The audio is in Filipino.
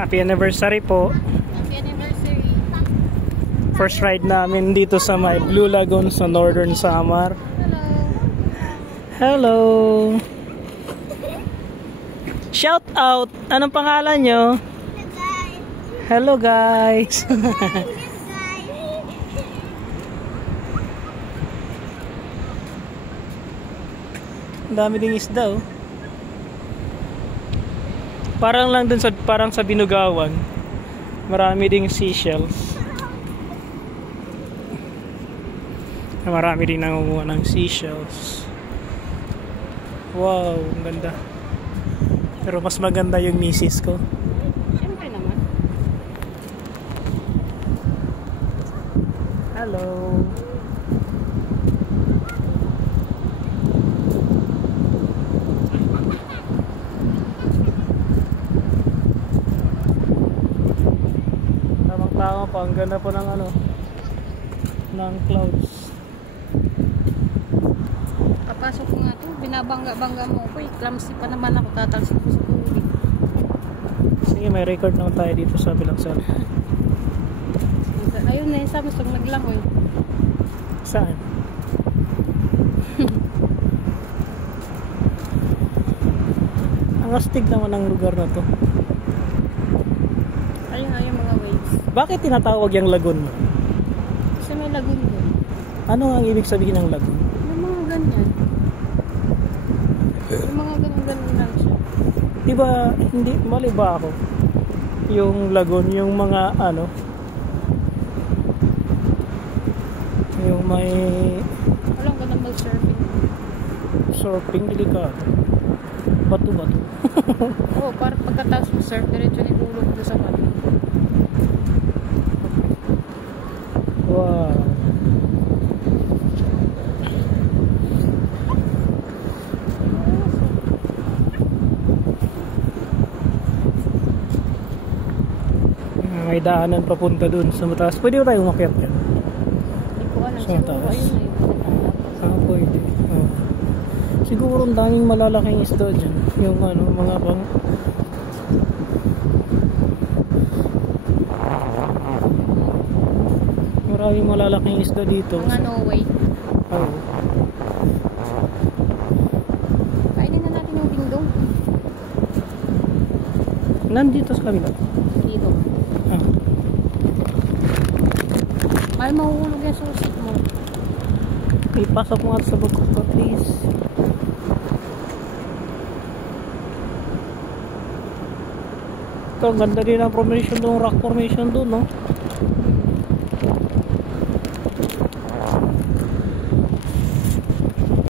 Happy anniversary po. Happy anniversary. First ride namin dito sa may Blue Lagoon sa Northern Samar. Hello. Shout out. Anong pangalan nyo? Hello guys. Ang dami ding isda oh. Parang lang dun sa Binugawan. Marami ding seashells. Marami ding nangunguha ng seashells. Wow, ang ganda. Pero mas maganda yung misis ko. Siyempre naman. Hello. Tama pa, ang ganda po ng ano, ng clouds. Papasok ko nga to, binabangga-bangga mo ko. Clumsy pa naman ako, tatalsik ko sa tubig. Sige, may record naman tayo dito sa Bilangsan. Ayun na yung Samsung naglangoy. Saan? Ang astig naman ang lugar na to. Ayun nga yung mga waves. Bakit tinatawag yung lagoon mo? Kasi may lagoon doon. Ano ang ibig sabihin ng lagoon? Yung mga ganyan. Yung mga ganyan lang siya. Diba, hindi, mali ba ako? Yung lagoon, yung mga ano, yung may Walang ganang mag-surfing. surfing, delikado. Bato-bato. Oo, para pagkatapos mo surf, diretso nitulog doon sa bato. Wow. May daanan papunta dun sa mataas. Pwede ba tayo umakyat yan? Hindi ko alam. Sa Siguro taas. ayun na yun. Pwede. Oh. Siguro ang daming malalaking isda dyan. Yung ano, mga bang maraming malalaking isda dito. Mga Norway. Oh. Kainin na natin yung dingdong. Nandito sa kabila. Dito. Ah. Mahal mahuhulog yung susit mo. Ipasok mo nga sa bukod ko, please. Ito, ang ganda din ang formation doon, rock formation doon, no?